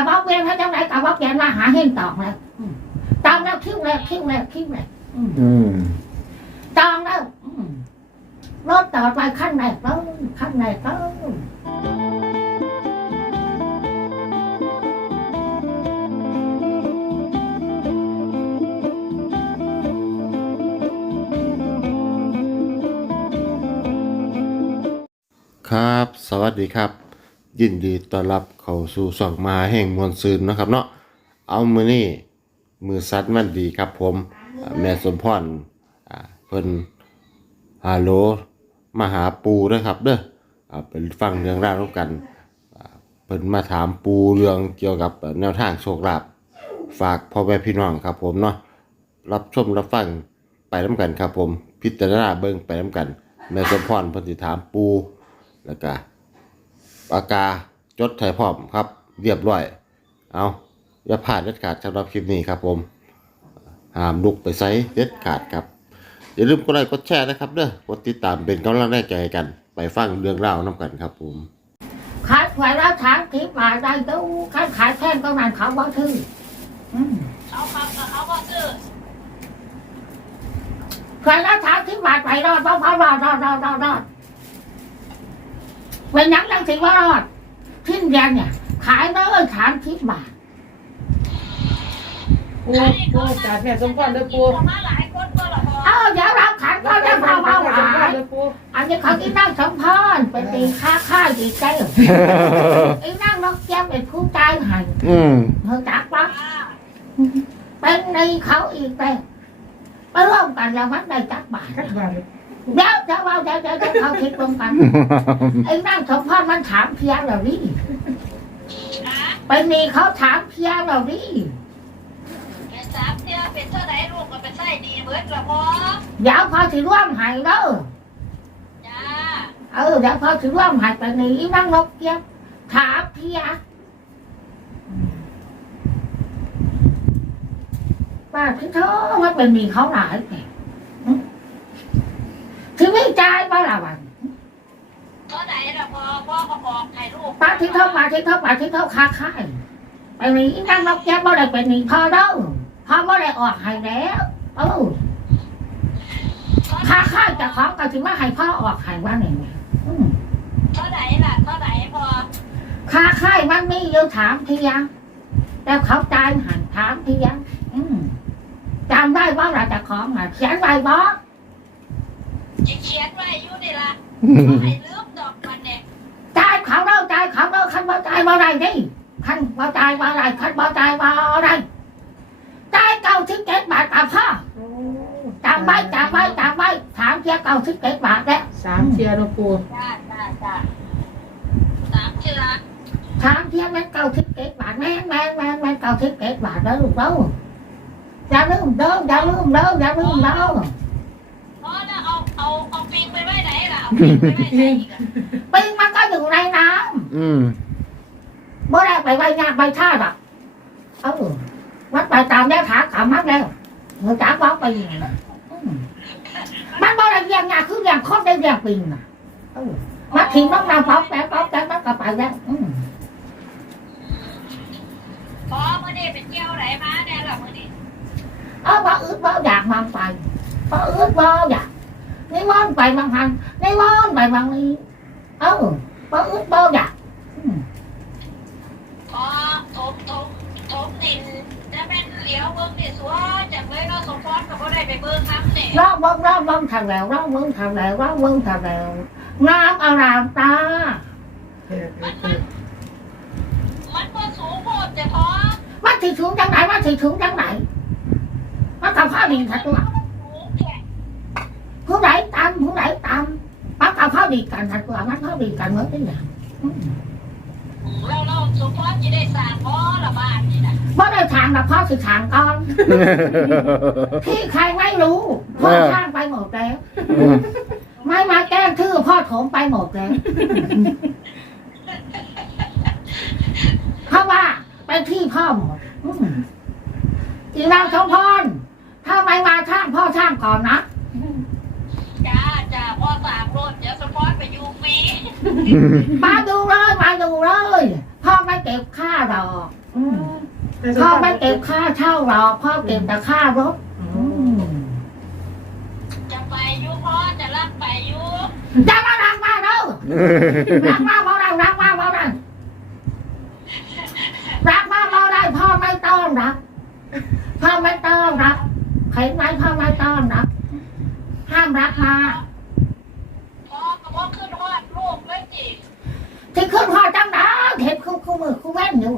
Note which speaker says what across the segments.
Speaker 1: กับว่าเวียนให้จังไรกับว่าเวียนมาหาเห็นตองแล้วอืมตองแล้วคิ้วแล้วคิ้วแล้วคิ้วแล้วอืม
Speaker 2: อืม
Speaker 1: ตองแล้วอืมรถต่อไปขั้นไหนก็ขั้นไหนก็
Speaker 2: ครับ สวัสดีครับ ยินดีต้อนรับ เข้าสู่ช่องมหาแห่งมวลซืนนะครับเนาะเอามือนี่มือซัดมันดีครับผม แม่สมพรอ่าเพิ่นฮัลโหลมาหาปูนะครับเด้อเป็นฟังเรื่องราวร่วมกันเพิ่นมาถามปูเรื่องเกี่ยวกับแนวทางโชคลาภฝากพ่อแม่พี่น้องครับผมเนาะรับชมรับฟังไปน้ำกันครับผม พิจารณาเบิ่งไปน้ำกัน แม่สมพรเพิ่นสิถามปูแล้วก็ปากกา จดถ่ายพร้อมครับ เรียบร้อย เอาอย่าพลาดเด็ดขาดสำหรับคลิปนี้ครับผมห้ามลุกไปไซเด็ดขาดครับ อย่าลืมกดไลค์กดแชร์นะครับเด้อกดติดตามเป็นกำลังแรงใจกัน ไปฟังเรื่องราวน้ำกันครับผม
Speaker 1: ขายขายแล้วทางทิพย์มาได้ดูขายขายแท่งก็นานเขาบ่ถืออืม
Speaker 3: เอาครับเอาก็ซื้อ
Speaker 1: ขายแล้วทางทิพย์มาไปรอดรอดรอดรอดรอดรอดเป็นยังจังสิว่ารอด ทิ้นยันเนี่ย ขายเลยถามทิพย์บาท
Speaker 4: ปูปูจากแม่สมพรเด้อปู
Speaker 3: มาหลายคนก็ละพอ
Speaker 1: เอ้าเดี๋ยวเราขายก็จะเบาเบา
Speaker 4: แม่
Speaker 1: ห
Speaker 4: สมพ
Speaker 1: ลารย
Speaker 4: เด้อปู
Speaker 1: อันนี้เขาที่นั่งสมพรเป็นตีค่าค่าดีใจไอ้นั่งนกแก้วเป็นผู้ใจหัน
Speaker 2: อืม
Speaker 1: เธอจักปะเป็นในเขาอีกแต่ไปร่วมกันแล้วมันได้จักบาท
Speaker 4: คัดบาท เลย
Speaker 1: เดี๋ยวเดี๋ยวเอาเดี๋ยวเดี๋ยวเดี๋ยวเขาคิดตรงกันไอ้นั่งสมพรมันถามเพียงเหล่านี้
Speaker 3: นะ
Speaker 1: เป็นนี่เขาถามเพียงเหล่านี้
Speaker 3: เป็นสามเที่ยวเป็นเท่าไหร่ลูกก็เป็นไส้ดีเบิดละพอ
Speaker 1: เดี๋ยวพอถือร่วมใหายเด้อ
Speaker 3: จ้า
Speaker 1: เออเดี๋ยวพอถือร่วมใหายไปนี่อีนั่งนกเกี้ยบถามเพียงป้าที่เธอมันเป็นมีเขาหลายแก่ที่ไม่จ่ายป้าละวัน
Speaker 3: เท่าไหร่ละพอพ่อก็บอกให้ลูก
Speaker 1: ป้าที่เท่าป้าที่เท่าป้าที่เท่าค้าขายไปนี่อีนั่งนกแก้วบ่ได้เป็นหนี้พอเด้อพอบ่ได้ออกให้แล้วเออค้าขายจะของก็ถึงว่าให้พ่อออกให้ว่าหนึ่งอืม
Speaker 3: เท่าไหร่ล่ะเท่าไหร่พอ
Speaker 1: ค้าขายมันมีอยู่ถามทียังแต่เขาจ่ายหันถามทียังอืมจำได้ว่าเราจะของอะเขียนไว้บ่
Speaker 3: จะเขียนไว้อยู่นี่ล่ะให้ลืมดอกมันเนี่ย
Speaker 1: จ่ายเขาเด้อจ่ายเขาเด้อคันบ่จ่ายบ่ได้ดิคันบ่จ่ายบ่ได้คันบ่จ่ายบ่ได้จ่ายเก้าสิบเจ็ดบาทกับพ่อ
Speaker 4: โอ้
Speaker 1: จำไว้จำไว้จำไว้ถามเพียเก้าสิบเจ็ดบาทแล้ว
Speaker 4: สามเทียเด้อปู
Speaker 3: จ้าจ้าจ้าสามเที่ยว
Speaker 1: ถามเพียแม่นเก้าสิบเจ็ดบาทแม่นแม่นแม่นแม่นเก้าสิบเจ็ดบาทเด้อลูกเด้ออย่าลืมเด้ออย่าลืมเด้ออย่าลืมเด้อ
Speaker 3: พอแล้ว เอาเอาเอาปิงไปไว้ไหนล่ะเอาปิงไปไว้ไหนอีกอะ
Speaker 1: ปิงมันก็อยู่ในน้
Speaker 2: อืมำ
Speaker 1: บ่ได้ไปไว้ยากไปท่าหรอกเออมันไปตามแนวทางขามันแล้วเมื่อจากบอกไปอย่างนั้นอืมมันบ่ได้เรียงยากคือเรียงคนได้เรียงปิงน่ะเออมาทิ้งน้องน้ำป๊อกแป๊บป๊อกแป๊บมันก็ไปแล้วอืม
Speaker 3: พอเมื่อนี้เป็นเที่ยวไหนมาเนี่ยล่ะเมื่อนี้
Speaker 1: เอาบ่อึดบ่อยากมันไปบ่อึดบ่อยาก นี่มอนไปบางหันนี่มอนไปบางนี้ เออบ่อึดบ่อยากอืม
Speaker 3: พอทมทมทมดินจะเป็นเหลียวเบิ่งนี่สัวจากเลยเราสมพรก็บ่ได้ไปเบิ่งครับเนี่ย
Speaker 1: รอบเบิ่งรอบเบิ่งทางแล้วรอบเบิ่งทางแล้วรอบเบิ่งทางแล้วน้ำอารามตา
Speaker 4: เทีย
Speaker 3: มัน
Speaker 4: เที
Speaker 3: มั
Speaker 4: ย
Speaker 3: นมันก็สูงโพดแต่พอ
Speaker 1: มันสิถึงจังไหนมันสิถึงจังไหนมันกับพ่อดีทัดตัว
Speaker 3: สูงแค่
Speaker 1: ผู้ใดตามผู้ใดตามมันกับพ่อดีกันทัดตัวมันพ่อดีกันเหมือนกันอย่างอืม
Speaker 3: เราเราสมพรจะได้สร้างพ่อละบ้านนี่นะ
Speaker 1: บ่ได้ทางแต่พ่อสิทางก่อนที่ใครไม่รู้พ่อช่างไปหมดแล้วไม่มาแก้ชื่อพ่อโถมไปหมดแล้วเพราะว่าไปที่พ่อหมดอืมอีนางสมพรถ้าไม่มาช่างพ่อช่างก่อนนะ
Speaker 3: จ้า จ้าพ่อสร้างรถเดี๋ยวสมพรไปอยู่ฟรี
Speaker 1: มาดูเลยมาดูเลยพ่อไม่เก็บค่าดอกอืมพ่อไม่เก็บค่าเช่าหรอกพ่อเก็บแต่ค่ารถอืม
Speaker 3: จะไปอยุพ่อจะรับไปอยุ
Speaker 1: อย่ามารักมาเด้อรักมาบ่ได้รักมาบ่ได้รักมาบ่ได้พ่อไม่ต้องรักพ่อไม่ต้องรักเห็นไหมพ่อไม่ต้องรักห้ามรักมา
Speaker 3: พ่อก็พ่อขึ้นฮอดลูกเลยจิ
Speaker 1: ที่ขึ้นพ่อจังนะเห็นคู่คู่มือคู่แว่นอยู่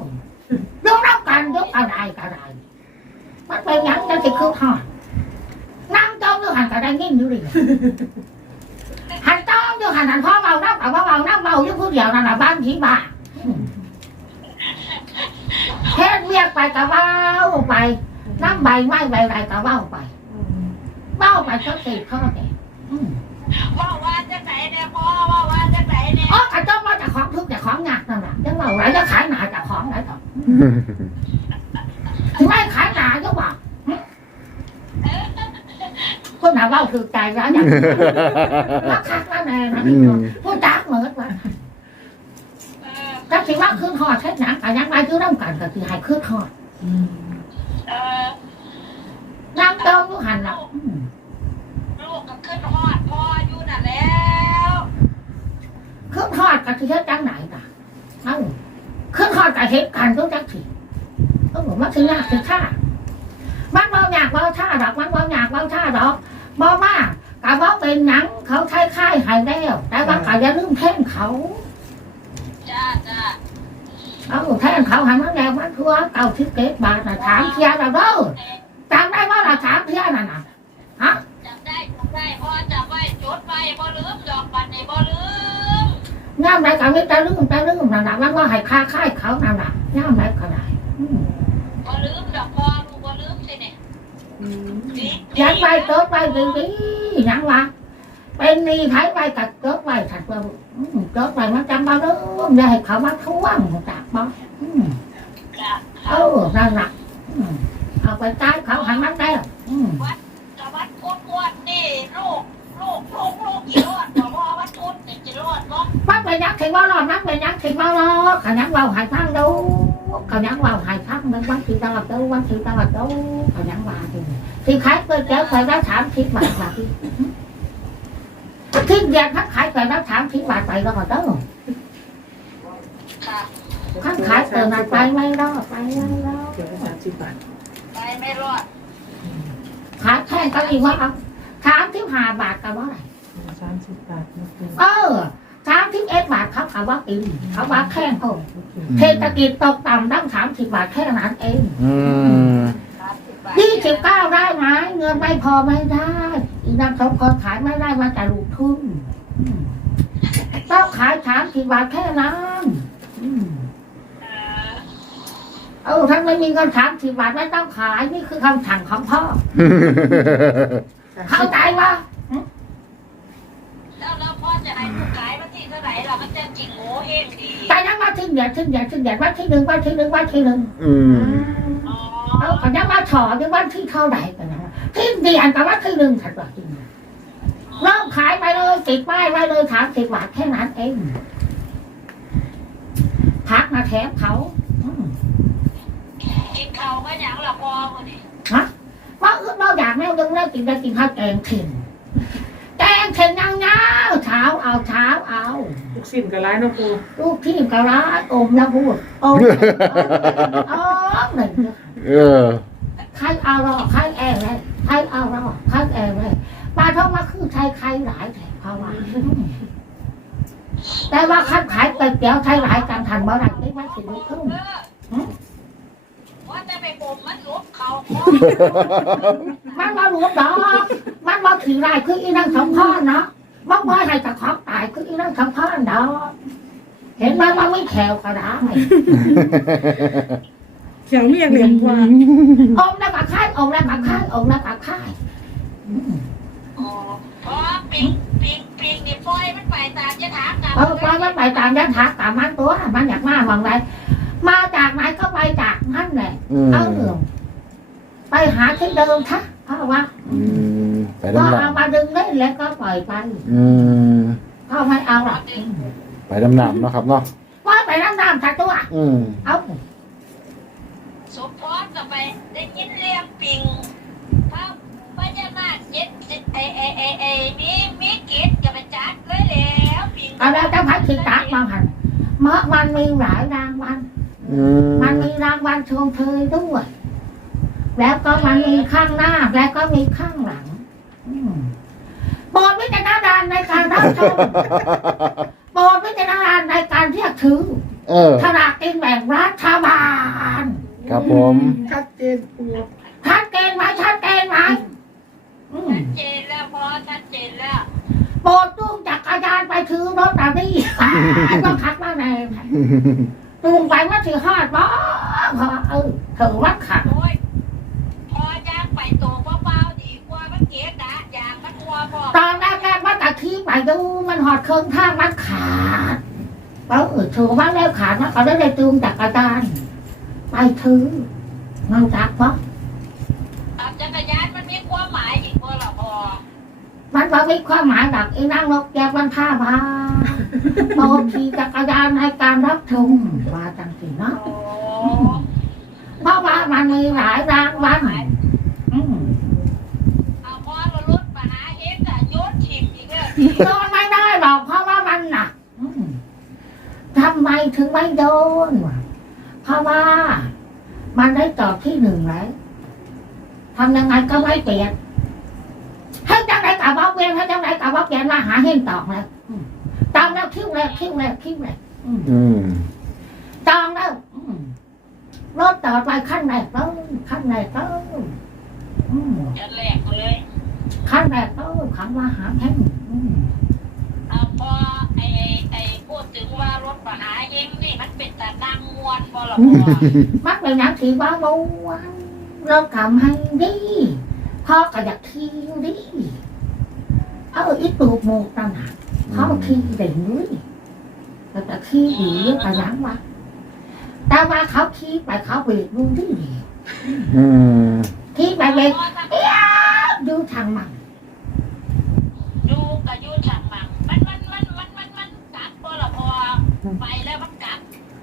Speaker 1: ยกรับกันยกอะไรกันอะไรมันเป็นหยังจะติขึ้นพ่อนั่งจ้องอยู่หันก็ได้ยินอยู่ดิหันจ้องอยู่หันหันพ่อเบาน้ำแต่ว่าเบาน้ำเบาอยู่ผู้เดียวนั่นแหละบ้านผีบ้าเฮ็ดเรียกไปกะเบ้าไปน้ำใบไม้ใบไรกะเบ้าไปเบ้าไปเขาติดข้อเด็อืม
Speaker 3: ว่าว่าจะไหนเนี่ยพ่อว่าว่าจะไหนเนี่ย
Speaker 1: อ๋อกระจ้องว่าจะของทุกข์จะของหนักนั่นแหละยังเบาไรจะขายหนาจะของไหนต่อถึงไม่ขายหนาก็บอกคนหนาเบ้าคือใจแล้วอย่างรักคักแล้วแน่นะ
Speaker 2: อืม
Speaker 1: พูดจักเหมือนว่า
Speaker 3: เออ
Speaker 1: ถ้าสิว่าขึ้นหอดเช็ดหนังแต่ยังไงคือร่ำกันก็คือให้ขึ้นหอด
Speaker 3: เออ
Speaker 1: น้ำเติมลูกหันหลัง
Speaker 3: ลูกก็ขึ้นฮอดพ่ออยู่น่ะแล้ว
Speaker 1: ขึ้นหอดก็คือเฮ็ดจังไหนล่ะเอ้าขึ้นหอดกับเฮ็ดกันต้องจักสิเอ้ามันคือยากคือท่ามันบ่อยากบ่ท่าดอกมันบ่อยากบ่ท่าดอกบ่มากกะบ่เป็นหนังเขาใช้ค่ายให้แล้วแต่ว่าก็อย่าลืมแท่งเขา
Speaker 3: จ้าจ้า
Speaker 1: เอาแท่งเขาให้มันแล้วมันคือว่าเก่าทิศเกตบาทน่ะถามเทียร์เราเด้อจำได้ว่าเราถามเทียร์นั่นน่ะฮะ ย่ามไรก็ไม่จะลืมจะลืมนั่นแหละมันว่าให้ค่าค่ายเขานั่นแหละย่ามไรก็ได้อืม
Speaker 3: บ่ลืมดอกพ่อลูกบ่ลืมสิเนี่ยดี
Speaker 1: ยันไปเกิดไปดีดีๆยังวะเป็นนี่ไทยไปกับเกิดไปถัดว่าอืมเกิดไปมันจำมาเริ่มได้ให้เขามาทวงจากบ้าอืม
Speaker 3: จ้า
Speaker 1: เออนั่นแหละอืมเอาไปจ่ายเขาให้มันได้ มั
Speaker 3: น
Speaker 1: เป็นยักษ์ถึงว่ารอดมันเป็นยักษ์ถึงว่ารอดขยันว่าหายพังดูขยันว่าหายพังมันวันที่ตลอดดูวันที่ตลอดดูขยันว่าที่ที่ขายเกิดเจ้าใส่ได้ถามทิศบาทบาที่ที่เดียนพักขายเกิดได้ถามทิศบาทไปรอดเด้อข้างขายเกิดมาไปไม่รอดไปไม่รอด
Speaker 4: เดี๋ยวไปสามสิบบาท
Speaker 3: ไปไม่รอด
Speaker 1: ขายแท่งก็อีกว่าเอามที่หาบาทกับว่าอะไร
Speaker 4: สามสิบบาท
Speaker 1: เออ ถามที่เอ็ดบาทเขาเขาว่ากินเขาว่าแค่โอ้เศรษฐกิจตกต่ำตั้งสามสิบบาทแค่นั้นเอง
Speaker 2: อืม
Speaker 3: 30บาท
Speaker 1: ยี่สิบเก้าได้ไหมเงินไม่พอไม่ได้ อีนักสมคนขายไม่ได้มาแต่ลูกทุ่งอืมต้องขายสามสิบบาทแค่นั้นอืม
Speaker 3: เออ
Speaker 1: เออถ้าไม่มีเงินสามสิบบาทไม่ต้องขายนี่คือคำสั่งของพ่อเข้าใจปะ แต่ยังว่าที่เดียดที่เดียดที่เดียดว่าที่หนึ่งว่าที่หนึ่งว่าที่หนึ่ง
Speaker 2: อืม
Speaker 3: อ๋อ
Speaker 1: เอาก็ยังว่าถอดยังว่าที่เท่าไหร่กันนะที่เดียดแต่ว่าที่หนึ่งถัดว่าที่หนึ่งเริ่มขายไปเลยติดป้ายไว้เลยสามสิบบาทแค่นั้นเองพักมาแถมเขาอืม
Speaker 3: กินข้าวก็ยังละพ่อคนนี้
Speaker 1: ว่าอึดเราอยากแม่ยังได้กินได้กินข้าวแกงเข็ มแกงเข็มยังเงาเช้าเอาเช้าเอา
Speaker 4: ลูกสิ้นกับร้ายนะครู
Speaker 1: ลูกที่กระไรอมแล้วพูดอมอ๋อหนึ่ง
Speaker 2: เออ
Speaker 1: ใครเอารอใครแอร์เลยใครเอารอใครแอร์เลยปลาทองมาคือใครใครหลายแต่เพราะว่าแต่ว่าคัดขายก๋วยเตี๋ยวไทยหลายกันทันบ่ได้ไม่ว่าสิลูกทุ่ง
Speaker 3: ว่าจะไปบ่มมันลุกเขาพ่อ
Speaker 1: มันมาหลวมดอกมันมาขี่ไรคืออีนั่งสองพ่อเนาะมันบ่ให้ตะขอบตายคืออีนั่งสองพ่อดอกเห็นไหมมันไม่แขวกระด้าง
Speaker 4: เขียวเมียงเหลี่ยมกว่า
Speaker 1: อมแล้วก็ค่ายอมแล้วก็ค่ายอมแล้วก็ค่าย
Speaker 3: อ๋อพ่อปิงปิงปิงนี่ปล่อยมันไปตามยถากรรม
Speaker 1: เออไปมันไปตามยันทักตามมันตัวมันอยากมาบางไรมาจากไหนก็ไปจากนั่นแหละ
Speaker 2: อืม
Speaker 1: เออไปหาที่เดิมทะ เพราะว่า
Speaker 2: อืมไป
Speaker 1: ก็
Speaker 2: ดำ
Speaker 1: เอา
Speaker 2: น้ำ
Speaker 1: มาดึงเล่นแล้วก็ปล่อยไป
Speaker 2: อืม
Speaker 1: ก็ไม่เอาหรอก
Speaker 2: ไปดำน้ำเนาะครับเนาะ
Speaker 1: ว่าไปน้ำน้ำทัดตัว
Speaker 2: อืม
Speaker 1: เอา
Speaker 3: ได้ยินเรียงปิงพระพญานาคเจ็ดเจ็ดไอไอไอไอมีมีเกตกับไปจัดเลยแล้วปิง
Speaker 1: ก็แล้วจะพัดสิตักมาหันเมื่อมันมีหลายรางวัล
Speaker 2: อืม
Speaker 1: มันมีรางวัลชมเชยด้วย แล้วก็มันมีข้างหน้า แล้วก็มีข้างหลังอืมโปรดวิจารณญาณในการรับชมโปรดวิจารณญาณในการเรียกถือ
Speaker 2: เออ
Speaker 1: ขนาดกินแบ่งรัฐบาล
Speaker 2: ครับผม
Speaker 4: ชัดเจนปู
Speaker 1: ชัดเจนไหมชัดเจนไหมอืม
Speaker 3: ชัดเจนแล้วพอชัดเจนแล้ว
Speaker 1: โปรดจูงจักรยานไปถือรถตานี่ต้องขับมาแน่จูงไปว่าถือฮอดบ่พอเออถือว่าขับ
Speaker 3: โอ้ยพอย่างไปตัวเบาๆดีกว่ามันเกตนะอย่างมันหัวพอ
Speaker 1: ตอนแรกๆว่าตะขี้ไปดูมันหอดเครื่องข้างมันขาดเออถือว่าแล้วขาดมันก็ได้เลยจูงจักรยานไปถือมันจักเพราะ
Speaker 3: เอาจักรยานมันมีความหมายอีกว่าหรอพอ
Speaker 1: มันบ่มีความหมายหรอกไอ้นั่งนกแก้วมันผ้ามาโตขี่จักรยานในการรับชมว่าจังสิเนาะ
Speaker 3: โอ้
Speaker 1: เพราะว่ามันมีหลายรางวัลอืม
Speaker 3: เอาพอเราลดมาหาเห็นแต่โยนถิ่ มอีกแล้ว
Speaker 1: โดนไม่ได้หรอกเพราะว่ามันหนักอืมทำไมถึงไม่โดนวะเพราะว่า มันได้จอบที่หนึ่งแล้วทำยังไงก็ไม่เปลี่ยนให้จังไรกับว่าเวียนให้จังไรกับว่าเปลี่ยนมาหาเห็นตอกแล้วอืมตองแล้วคิ้วแล้วคิ้วแล้วคิ้วแล้วอืม
Speaker 2: อืม
Speaker 1: จองแล้วอืมรถจอดไปขั้นแรกแล้วขั้นแรกแล้วอืม
Speaker 3: จะแหลกเลย
Speaker 1: ขั้นแรกแล้วคำว่าหาแห้งอืม
Speaker 3: เอาพอไอ้ไอ้พูดถึงว่ารถมหาเฮงนี่มันเป็นแต่นางมวนบ่หรอพอ
Speaker 1: มักเป็นนักที่ว่าบวันเราทำให้ดีพ่อก็อยากทีดีเอาอีตูกโมกตั้งหากเขาทีเด่นด้วยแต่แต่ทีดีก็ยังว่าแต่ว่าเขาทีไปเขาเบรกดูดีดี
Speaker 2: อืม
Speaker 1: ทีไปเบรก
Speaker 3: พอท
Speaker 1: ดูทางมันำ
Speaker 3: ดูกระยุทางมังมันมันมันมันมันมันกลับบ่หรอพอ ไปแล้วมันกลับ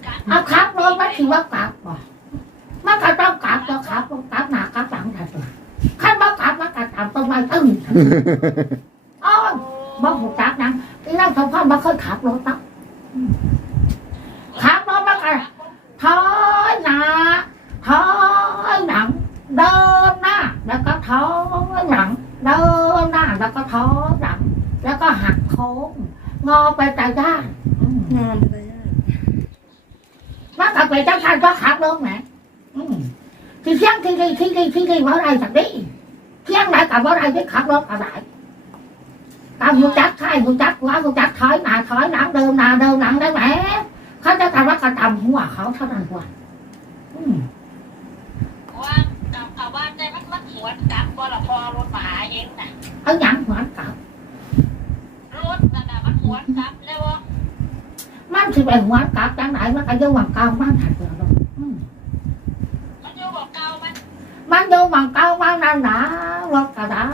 Speaker 3: กลับ
Speaker 1: เอาครับรถมันถือว่ากลับบ่มันก็ต้องกลับตัวครับกลับหนากลับหลังแต่ตัวขั้นว่ากลับมันก็ตามต้นไม้ตึ้งอ๋อบ่หูจักนังที่นั่งสมพรบ่เคยขับรถนะขับรถมากันถอยหน้าถอยหลังเดินหน้าแล้วก็ถอยหลังเดินหน้าแล้วก็ถอยหลังแล้วก็หักโค้งงอไปแต่ย่านอืม
Speaker 4: งอนเลย
Speaker 1: มันก็เป็นจังทันก็ขับรถแหมอืมที่เที่ยงที่นี่ที่นี่ที่นี่ว่าอะไรสักนี้เที่ยงไหนกับว่าอะไรที่ขับรถอะไรตามหูจักใช่หูจักว่าหูจักถอยหน้าถอยหลังเดินหน้าเดินหลังได้ไหมเขาจะทำว่ากระทำหัวเขาเท่านั้นกว่า
Speaker 3: ว่ากับเอาว่าได้มันมันหวนกลับบ่หรอพอรถมาเฮงน่ะ
Speaker 1: เอาหยังหัวกลับ
Speaker 3: รถนั่นน่ะมันหวนกลับแล้วว่า
Speaker 1: มันสิเป็นหัวกลับ จังไหนมันก็ยังหวังเก่ามันถัดเดียวลงอืม
Speaker 3: มันอยู่กับเก่ามัน
Speaker 1: มันยังหวังเก่ามันนั่นนะรถก็ได้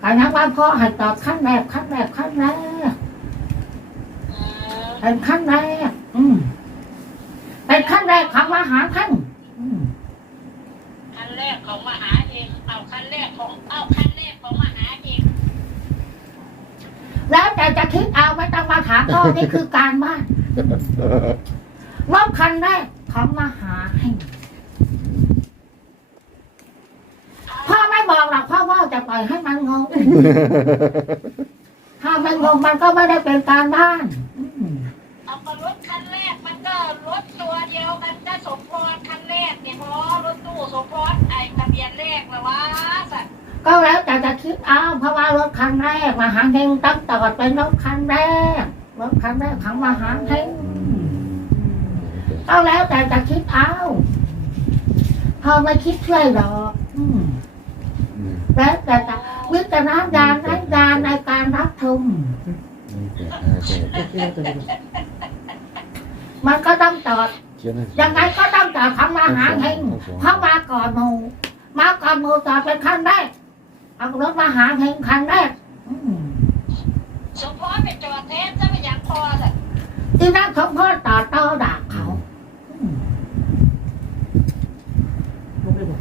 Speaker 1: ก็ยังว่าพ่อให้ตอบขั้นแรกขั้นแรกขั้นแรก
Speaker 3: เป็
Speaker 1: นขั้นแรกอืมเป็นขั้นแรกของมหาขั้นอืม
Speaker 3: คันแรกของมหาเฮงเอาคันแรกของเอาคันแรกของมหาเฮง
Speaker 1: แล้วแต่จะคิดเอาไม่ต้องมาถามพ่อนี่คือการบ้าน รถคันแรกของมหาแห่งพ่อไม่บอกหรอกพ่อว่าจะปล่อยให้มันงงถ้าไม่งงมันก็ไม่ได้เป็นการบ้านอืม
Speaker 3: เอาก็รถคันแรกมันก็รถตัวเดียวกันก็สมพรคันแรกเนี่ยพอรถตู้สมพรไอ้ทะเบียนแรกละวะสัตว์
Speaker 1: ก็แล้วแต่จะคิดเอาเพราะว่ารถคันแรกมหาแห่งต้องตอดเป็นรถคันแรก รถคันแรกของมหาแห่งก็แล้วแต่จะคิดเอาพอไม่คิดช่วยหรอกอืมแล้วแต่จะวิจารณญาณในญาณในการรับชมมันก็ต้องจอดยังไงก็ต้องจอดทำมาหาเฮงเพราะมาก่อนหมูมาก่อนหมูจอดเป็นขั้นแรกเอารถมาหาเฮงคันแรกอืม
Speaker 3: สมพรไปจอดแทนจะไปยัง พอสัตว์
Speaker 1: ที่นั่งสมพ่อต่อต้อด่าเขาอืม
Speaker 4: ลงไปบอก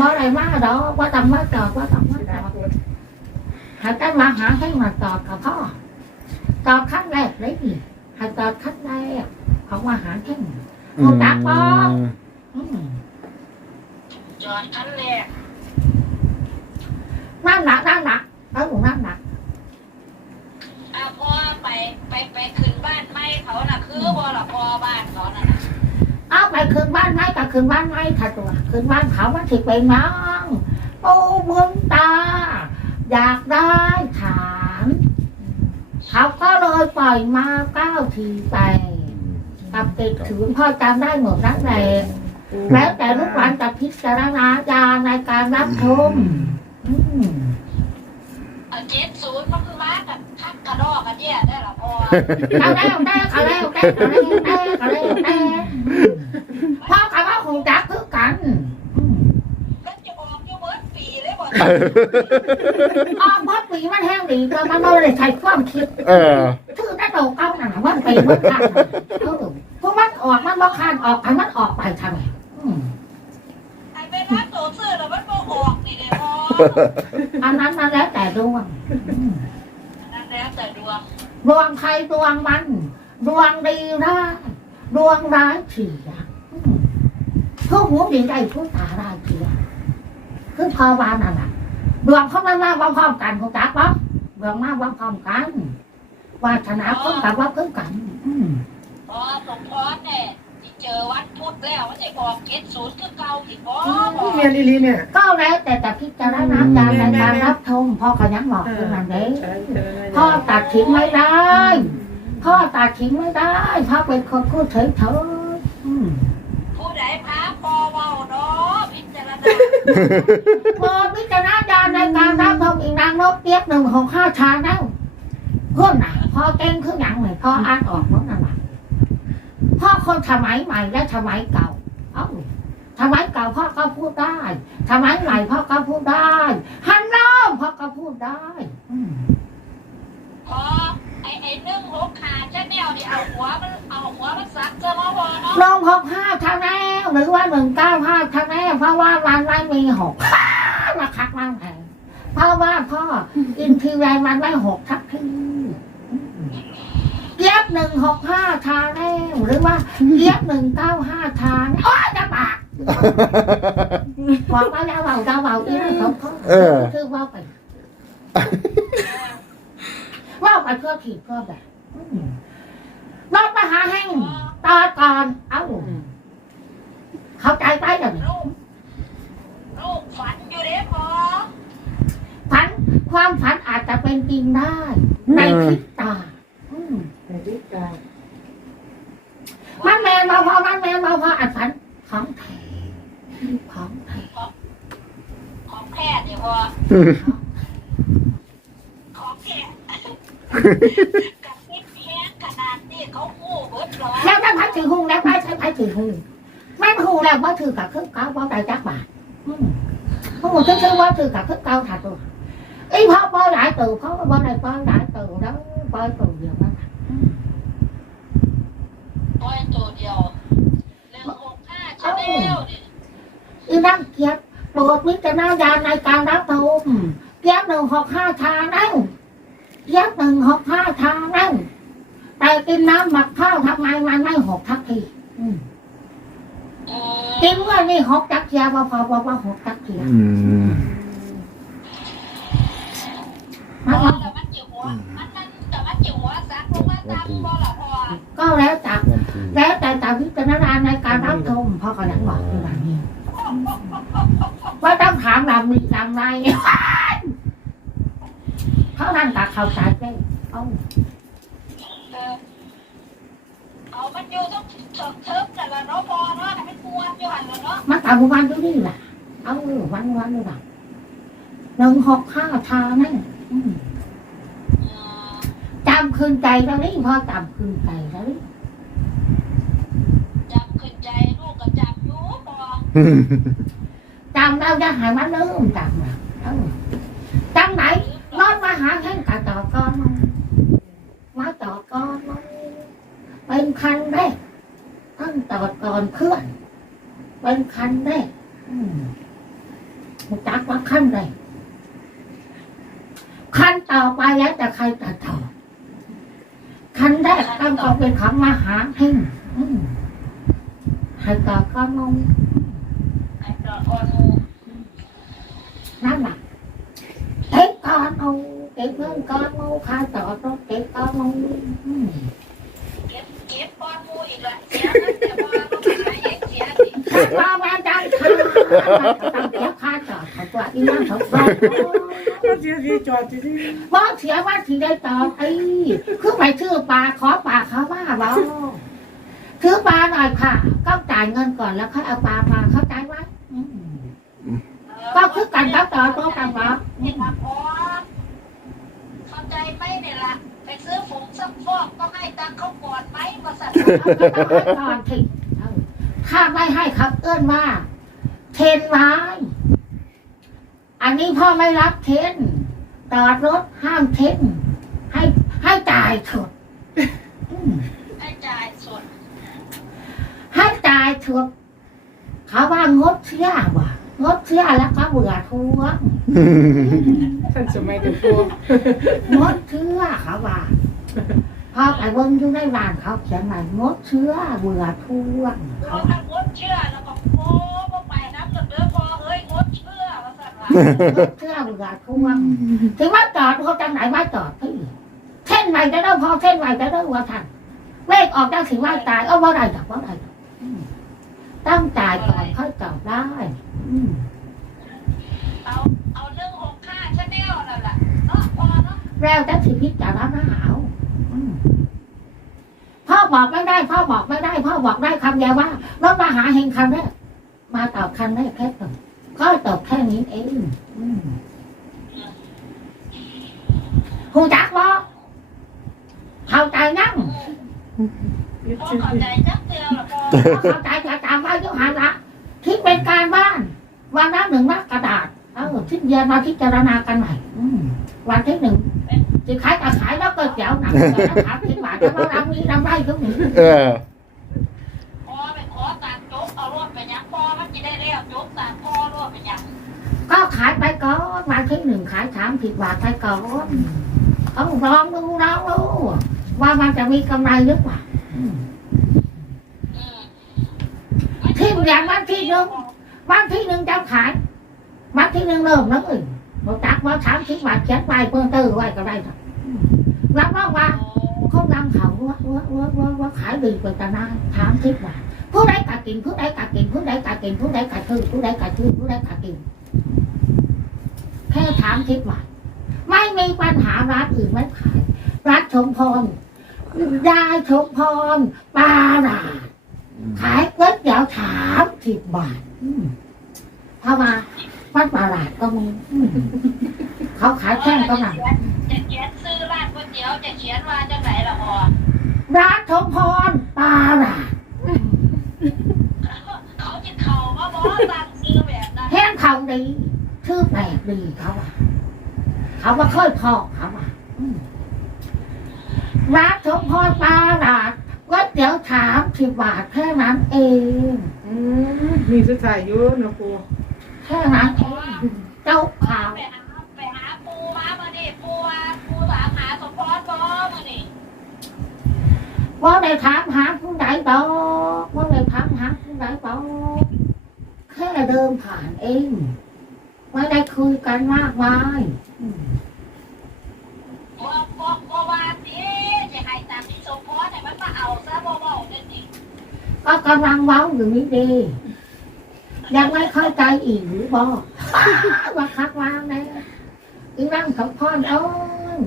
Speaker 1: มาอะไรมาดอกว่าต้องมาจอดว่าต้องมาจอดหากันมาหาให้มาจอดกับพ่อจอดขั้นแรกเลยดิหาจอดขั้นแรกของมาหาแค่เขาจักบ่อืม
Speaker 3: จอดคันแรก
Speaker 1: นั่นหนักนั่นหนักเออนั่นหนัก
Speaker 3: อะพอ ไปไปไปขึ้นบ้านไม่เขาน่ะ คือบ่ละพอบ้านเขาน่ะนะ
Speaker 1: เอาไปคืนบ้านไม้กับคืนบ้านไม้ค่ะตัวคืนบ้านเขามันถิไปน้องโอ้เมืองตา อยากได้ฐานเขาก็เลยปล่อยมาเก้าทีไปกับติดถือพ่อจำได้หมดนั่นแหละแล้วแต่ลูกหลานจะพิจารณาญาณในการรับชมอืม
Speaker 3: เอาเจ็ดศู ระดอกกันเนี่ยได้ละพอ
Speaker 1: เอาแล้วได้เอาแล้วได้เอาแล้วได้เอาแล้วได้พ่อกับว่าคงจักคือกันอืม
Speaker 3: มันจะออกอยู่เบิดปีเลยบ่
Speaker 1: ออกมดปีมันแห้งดีก็มันไม่ได้ใช้ความคิด
Speaker 2: เออ
Speaker 1: คือได้เราเอาหนาว่าไปมันขาดเออพวกมันออกมันบ่ขาดออกให้มันออกไปทำไมอืม
Speaker 3: ไอ้เวลาโตซื้อแล้วมันบ่ออกนี่เด้พอ
Speaker 1: อันนั้นมันแล้วแต่ดวงอืม
Speaker 3: นั่น แล้วแต่ดวง
Speaker 1: ดวงใครดวงมัน ดวงดีร้ายดวงร้ายเสียอืมทุกหัวดีใจทุกตาร้ายเสียคือพอวานั่นแหละดวงเขามันมาพร้อมกันคุณจักปะดวงมาพร้อมกันวาสนาเพิ่มกับว่าเพิ่มกันอืม
Speaker 3: พอสมพรเนี่ย เจอวันพุธแล้วมันจะออกเจ็ดศูนย์คือเก่าอีกบ่บ่
Speaker 4: เมียลีลีเนี่ย
Speaker 1: ก็แล้วแต่จะพิจารณาญาณในการรับชมพ่อก็ยังบอกอยู่นั่นเองพ่อตัดทิ้งไม่ได้ พ่อตัดทิ้งไม่ได้พ่อเป็นคนพูดเฉยๆอืม
Speaker 3: ผู้ใดพาพอเว้าเนาะพิจารณา
Speaker 1: โปรดพิจารณาญาณในการรับชมอีกนางนกเตี้ยบหนึ่งของข้าชาแนลเพื่อนไหนพ่อเก่งขึ้นอย่างไหนพ่ออ่านออกมั้งนั่นแหละ พ่อคนสมัยใหม่และสมัยเก่า เอ้าสมัยเก่าพ่อก็พูดได้สมัยใหม่พ่อก็พูดได้ฮันโลพ่อก็พูดได้อืม
Speaker 3: พอไอ้ไอ้หนึ่งหกขาชาแนลนี่เอาหัวมันเอาหัวมันซักเจอมาพอเนาะ
Speaker 1: ลงหกห้าทางแนวหรือว่าหนึ่งเก้าห้าทางแนวเพราะว่ามันไม่มีหกมาคักมั่งแพงเพราะว่าพ่ออินทีแวนมันไม่หกทักทีเกียบหนึ่งหกห้าทางแนว หรือว่าเกียบหนึ่งเก้าห้าทางโอ้ยจะบากบอกว่าดาวเบาดาวเบาอีนั่นของพ่อ
Speaker 2: เออ
Speaker 1: คือว่าไปว่าไปเพื่อผิดเพื่อแบบอืมรถมาหาแห่งตาก่อนเอ้าเข้าใจไปแบบนี้
Speaker 3: ลูกลูกฝันอยู่เด้พอ
Speaker 1: ฝันความฝันอาจจะเป็นจริงได้ ในพริบตาอืม
Speaker 4: ในวิกา
Speaker 1: มันแมาพอมันแมนมาพออัดฝันของแท้ของแท้
Speaker 3: ของแทย์เนี่ยพอของแทย์กับพิษแห้งขนาดนี้เขากู้เบิดร้อย
Speaker 1: แล้วถ้าพัดถือหุงแล้วพัดใช้พัดถือหุงมันหูแล้วว่าถือกับเครื่องเก้าว่าใจจักบาทอืมเขาบอกชื่อว่าถือกับเครื่องเก้าถัดตัวไอ้พ่อปล่อยหลายตัวเขาก็บอกได้ปล่อยหลายตัวแล้วปล่อยตัวเดียวนั่นน่ะอืม
Speaker 3: ร้อยตัวเดียวหนึ่งหกห้าชาแนลนี่
Speaker 1: อีนั่งเกียบโปรดวิจารณญาณในการรับชมเกียบหนึ่งหกห้าทางนั่งเกียบหนึ่งหกห้าทางนั่งแต่กินน้ำหมักข้าวทำไมมันไม่หกทักทีอืม
Speaker 3: อืม
Speaker 1: กินว่านี่หกจักเทียพอพอพอพอหกจักเทีย
Speaker 2: อืม
Speaker 3: พ
Speaker 1: มัน
Speaker 3: อ
Speaker 1: ว่า
Speaker 3: แต่มันจิ๋วหัวมันมันแต่มันจิ๋วหัวซักลงมาตามพอละพอ
Speaker 1: ก็แล้วแต่
Speaker 2: วันที่
Speaker 1: แล้วแต่ตามวิจารณญาณในการรับชมพ่อก็ยังบอกอยู่แบบนี้ว่าต้องถามลำมีลำไรเขานั่นตักเข้าใจได้เอา
Speaker 3: เออเอามันอยู่ต้องเถิกเถิกแต่ละเนาะพอเนาะให้มันกวนอยู่หันละเนาะ
Speaker 1: มาตาม วันทุกนี่แหละเอาวันวันนี่แหละหนึ่งหกห้าทางนั่นอืม
Speaker 3: อืม
Speaker 1: จำคืนใจแล้วนี่พอจำคืนใจแล้วนี่
Speaker 3: จำขึ้นใจลูกก็จำอยู่พอ
Speaker 1: จำแล้วจะหายมันลืมจำนะเออจำไหนนอนมาหาแข่งกับจอดก้อนมันมาจอดก้อนมันเป็นคันแรกตั้งจอดก่อนเคลื่อน เป็นคันแรกอืมจักว่าขั้นใดขั้นต่อไปแล้วแต่ใครจะต่อขั้นแรกต้องเอาเป็นคำมหาเพ่งอืมให้ต่อก็มง
Speaker 3: ไอ้จอดออนมู
Speaker 1: นั่นแหละเก็บก่อนเอาเก็บเงินก่อนเอาค่าจอดรถเก็บก่อนเอาอืม
Speaker 3: เก็บเก็บออนมูอีกละเสียเงินแต่ว่าต้องหาเองเสีย สิ
Speaker 1: ถ้าว่าจังค่ะต้งเก็บค่าจอดเขาตัวอีนั่นเขาบอก
Speaker 4: ก็เสียดีจอดที่
Speaker 1: ว่าเสียว่าที่ได้จอดไอ้คือไปชื่อปลาขอปลาเขาว่าบอซื้อปลาหน่อยค่ะ ก็จ่ายเงินก่อนแล้วค่อยเอาปลามาเข้าใจไหมก็คือกันกับจอดโต๊ะกันวะ
Speaker 3: นี่ครับออเข้าใจไหมเนี่ยล่ะไปซื้อผงซักฟอกต้องให้ตังเขาก่อนไหมมาสั่น
Speaker 1: ก่อนที ถ้าไม่ให้ครับ เอื้อนว่า เทนไม้อันนี้พ่อไม่รับเทนจอดรถห้ามเทนให้ให้จ่ายถดอืม
Speaker 3: ให้จ่ายส่วน
Speaker 1: ให้จ่ายถดเขาว่างดเชื่อว่ะงดเชื่อแล้วก็เบื่อทวง
Speaker 4: ท่านสมัยเด็กปู
Speaker 1: งดเชื่อเขาว่า พอไปเบิ่งอยู่ในบ้านเขาเขียนว่างดเชื่อเบื่อทวง
Speaker 3: เรา
Speaker 1: เขา
Speaker 3: ถ้างดเชื่อแล้วก็โอ้บ่ไปน้ำเดือดพอเฮ้ยงดเชื่อมาสั่นว่ะ
Speaker 1: เชื่อเบื่อทวงถึงว่าจอดเขาจังไหนว่าจอดพี่เส้นไหนจะได้พอเส้นไหนจะได้ว่าทันเลขออกจากสิว่าตายเอาว่าไรจับว่าไรอืมต้องจ่ายก่อนค่อยจอดได้อืม
Speaker 3: เอาเอาเรื่องหกค่าชาแนลนั่นแหละเนาะพอเนาะ
Speaker 1: แล้วจะสิพิจารณาเอาอืม พ่อบอกไม่ได้พ่อบอกไม่ได้พ่อบอกได้คำเดียวว่ารถมาหาเฮงคำแรกมาตอบคำแรกแค่ตอบก็ตอบแค่นี้เองหูจักบ่เข้าใจนั่ง
Speaker 3: เข้าใจจักเตือนละพอ
Speaker 1: เข้าใจจะตามว่ายุหาละคิดเป็นการบ้านวันละหนึ่งหน้ากระดาษ เออทิ้งเย็นมาพิจารณากันใหม่อืมวันที่หนึ่งจะขายก็ขายแล้วก็เจียวหนักแล้วถามที่บาทแล้วเรามีรำไรทุกหนึ่ง
Speaker 2: เออ
Speaker 3: พอไปขอตังค์จกเอารถไปยังพอมันจะได้เรียกจกตังค์พอรถไปยัง
Speaker 1: ก็ขายไปก่อนวันที่หนึ่งขายสามสิบบาทไปก่อนเอาลองดูลองดูว่ามันจะมีกำไรหรือเปล่าอืม
Speaker 3: อืม
Speaker 1: ที่อย่างวันที่หนึ่งวันที่หนึ่งจะขาย วันที่หนึ่งเริ่มแล้วเอ้ยบอกจักว่าสามสิบบาทเขียนไปเพิ่มเติมไว้ก็ได้ครับอืมรับรองว่าเขานำเขาว่าว่าว่าว่าว่าขายดีกว่าตะนานถามทิพย์ว่าผู้ใดกัดกินผู้ใดกัดกินผู้ใดกัดกินผู้ใดกัดคือผู้ใดกัดคือผู้ใดกัดกินแค่ถามทิพย์ว่าไม่มีปัญหาร้านอื่นไม่ขายร้านชมพรยายชมพรปลาหลาดขายก๋วยเตี๋ยวถามสิบบาทอืมเพราะว่า วัดปลาหลาดก็มีอืมเขาขายแค่ก็หนัง
Speaker 3: จะเขียนซื้อร้านก๋วยเตี๋ยวจะเขียนว่าจังไหนล่ะพอ
Speaker 1: ร้านชมพรปลาหลาด
Speaker 3: เขาจะเข่ามาบอกตังค์ซื้อแบบนั้น
Speaker 1: แห้งเขาดีชื่อแปลกดีเขาอะเขาว่าค่อยพอกเขาอะอืมร้านสมพรปลาหลาดก๋วยเตี๋ยวถามสิบบาทแค่นั้นเอง
Speaker 4: อืมมีสุดท้ายอยู่นะปู
Speaker 1: แค่นั้ นเองเจ้าข่าว
Speaker 3: ไปหาไปหาปูมามาดิปูมาปูถามหาสมพรบอมาดิ
Speaker 1: ว่าได้ถามหาผู้ใดดอกว่าได้ถามหาผู้ใดดอกแค่เดินผ่านเองไม่ได้คุยกันมากมายอืม
Speaker 3: บอกบอกบอกว่าสิจะให้ตามที่สมพรเนี่ยมันมาเอาซะบอกบอกเด็ดดิ
Speaker 1: ก็กำลังเว้าอยู่นี่ดี ยังไม่เข้าใจอีกหรือบอกว่าคักวางแน่อีนั่งสมพรเอ้ย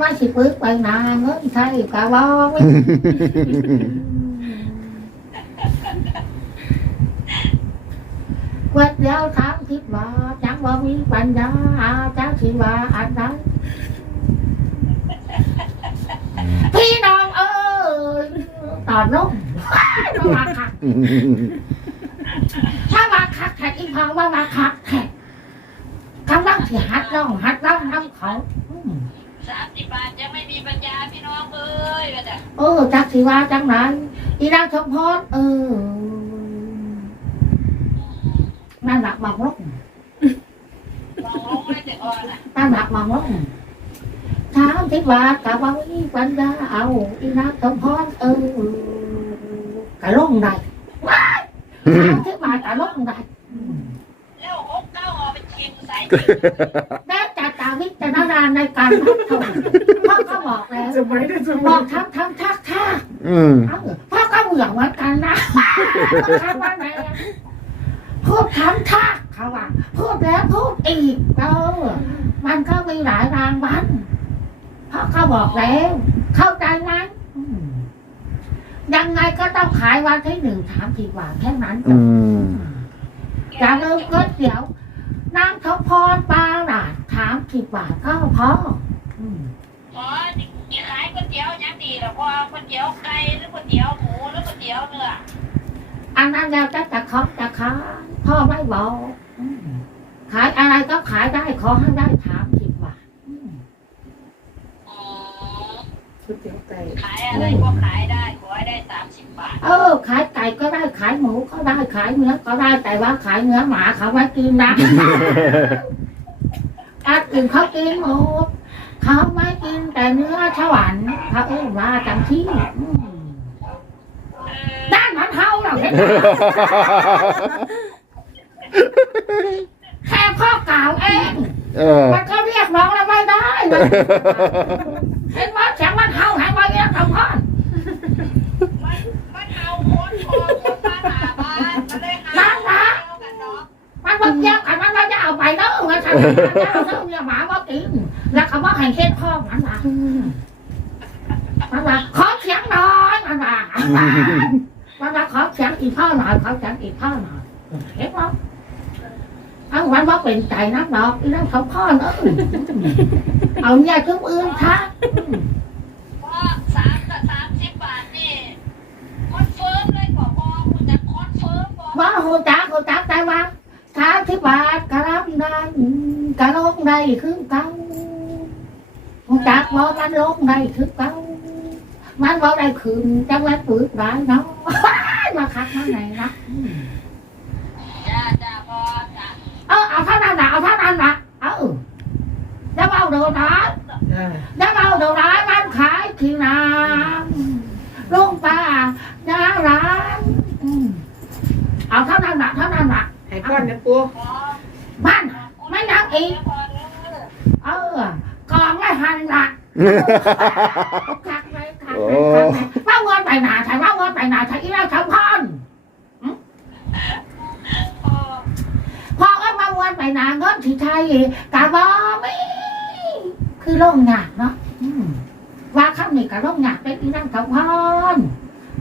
Speaker 1: ว่าสิปึกไปนาเงินใช่กะบอกก๋วยเตี๋ยวถามคิดว่าจังบ่มีปัญญาจังสิว่าอันใดพี่น้องเอ้ยต่อนุ่มมาว่าคักมาว่า คักแท็กอีพอว่าว่าคักแท็กกำลังสิหัดน้องหัดน้องน้ำเขาอืม
Speaker 3: สามสิบบาทยังไม่มีปัญญาพี่น้องเอ้ยก็จะ
Speaker 1: เออจักสิว่าจังไหนอีนางสมพรเออนั่นหลักบอกลูกน้ำหนักมองลงถามที่บาทกับว่าอีปัญญาเอาอีนักสมพรเออกะล่งได้ว้ายถามที่บาทกะล่งได้
Speaker 3: แล้วหกเก้าเอาไปชิมใส่
Speaker 1: แม้จะตาวิจารณญาณในการรับชมพ่อก็บอกแล้ว
Speaker 4: สมัยได้ส
Speaker 1: บ
Speaker 4: มั
Speaker 1: อยกทั้งทั้งทักทัก
Speaker 2: อืม
Speaker 1: เอ้าพ่อก็เหมือนเหมือนกันนะพูดคำว่าไงพูดคำทักเขาว่าพูดแล้วพูดอีกเออมันก็มีหลายรางวัลพ่อก็บอกแล้ว เข้าใจไหมอืมยังไงก็ต้องขายวันที่หนึ่งถามกี่บาทแค่นั้นจ
Speaker 2: อื
Speaker 1: บ
Speaker 2: ม
Speaker 1: อย่าลืมก๋วยเตี๋ยวน้ำทพรปลาหลาดถามกี่บาทก็พออืม
Speaker 3: อ๋อจะขายก๋วยเตี๋ยวยังดีหรอพ่อก๋วยเตี๋ยวไก่หรือก๋วยเตี๋ยวหมูหรือก๋วยเตี๋ยวเนื้อ
Speaker 1: อันนั้นแล้วจะจะขอจะขายพ่อไม่บอกอืมขายอะไรก็ขายได้ขอให้ได้ถามกี่บาทอืม
Speaker 3: อ๋อ
Speaker 4: ก๋วยเตี๋ยวไก่
Speaker 3: ขายอะไรก็ขายได้ขอให้ได้สามสิบบาท
Speaker 1: เออ ขายไก่ก็ได้ขายหมูก็ได้ขายเนื้อก็ได้แต่ว่าขายเนื้อหมาเขาไม่กินนะอันอื่นเขากินหมดเขาไม่กินแต่เนื้อฉวันเขาเออว่าจังที่อืม
Speaker 3: เออ
Speaker 1: ด้านมันเท่าหรอกเห็นไหมแค่พ่อกล่าวเอง
Speaker 2: เออ
Speaker 1: มันก็เรียกน้องแล้วไม่ได้มัน หางไปเรียกคำพ่อน
Speaker 3: มันมันเอาโคนคอคนมาหาบ้านมันเลยหาเดียวกันเนาะ
Speaker 1: มันว่าเกี่ยวกันมันว่าจะเอาไปเด้อมันทำมันจะเอาเด้อเนี่ยหมาว่ากินแล้วเขาว่าให้เช็ดพ่อมันว่ามันว่าขอเสียงหน่อยมันว่ามันว่าขอเสียงอีกพ่อหน่อยขอเสียงอีกพ่อหน่อยเห็นไหมเอาวันว่าเป็นใจนักดอกอีนั่งเขาพ่อเนอะเอาเนี่ยทุกอื่นค่ะ
Speaker 3: พ่อ สามกับสามสิบบาทนี่คอนเฟิร์มเลยกว่าพ่อคุณจะคอนเฟิร์มบอก
Speaker 1: ว่าโหจ้าโหจ้าใจว่าท้าที่บาทกระรับได้กระลงได้คือเก่าโหจ้าว่ามันลงได้คือเก่ามันว่าได้คืนจังหวัดปืนได้เนาะมาคักมาไหนนะ
Speaker 3: จ้าจ้าพ่อจ้า
Speaker 1: เออเอาเท่านั้นนะเอาเท่านั้นนะเออแล้วเอาเดี๋ยวนะ
Speaker 4: อ่า
Speaker 1: แล้วเอาเดี๋ยวนะมัน ขายที่น้ำลุงป้าน้าร้านอืมเอาเท่านั้นนะเท่านั้นนะ
Speaker 4: ให้ก้อนนะปู
Speaker 3: พ่อ
Speaker 1: บ้านไม่นักอีก
Speaker 3: พ่อเด้อ
Speaker 1: เออกองไม่หันละคักเลยคักเลยคักเลยว่าเงินไปหนาใช่ว่าเงินไปหนาใช่อีแล้วทั้งพัน
Speaker 3: พ่อ
Speaker 1: พอก็มาเงินไปหนาเงินที่ไทยกะบอมีคือโรงงานเนาะอืม ว่าข้างนี้กับโรงงานเป็นอีนั่งทั้งพัน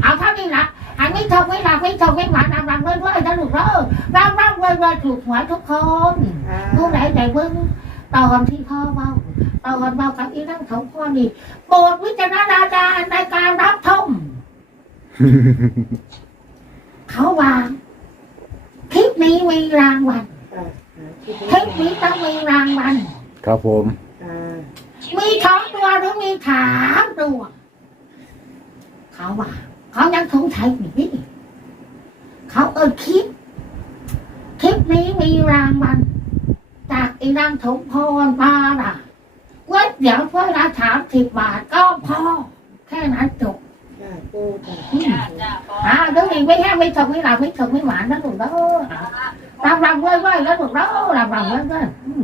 Speaker 1: เอาเท่านี้ละอันนี้ทงไม่หลักไม่ทงไม่หวานรำรำเรื่อยๆนะลูกเด้อรำรำเรื่อยๆถูกหวยทุกคน
Speaker 4: อ่า
Speaker 1: ผู้ใดใจเบิ้งตอนที่พ่อเมาตอนเมากับอีนั่งเขาพ่อนี่โปรดวิจารณญาณในการรับชมเขาวางคลิปนี้มีรางวัล
Speaker 4: อ่าอ่าคิด
Speaker 1: คลิปนี้ต้องมีรางวัล
Speaker 2: ครับผม
Speaker 4: อ่า
Speaker 1: มีสองตัวหรือมีสามตัวเขาว่าเขายังสงสัยอยู่นี่เขาเออคลิปคลิปนี้มีรางวัลจากอีนางสมพรมาล่ะก๋วยเดี๋ยวเพื่อละสามสิบบาทก็พอแค่นั้นจบ
Speaker 4: อ่าปูจ้า
Speaker 3: จ้าจ้าพ่อ
Speaker 1: อ่าเดี๋ยวนี้ไม่แห้งไม่ถกไม่หลับไม่ถกไม่หวานนะลูกเด้อรำรำเว้ยเว้ยแล้วลูกเด้อรำรำเว้ยเว้ยอืม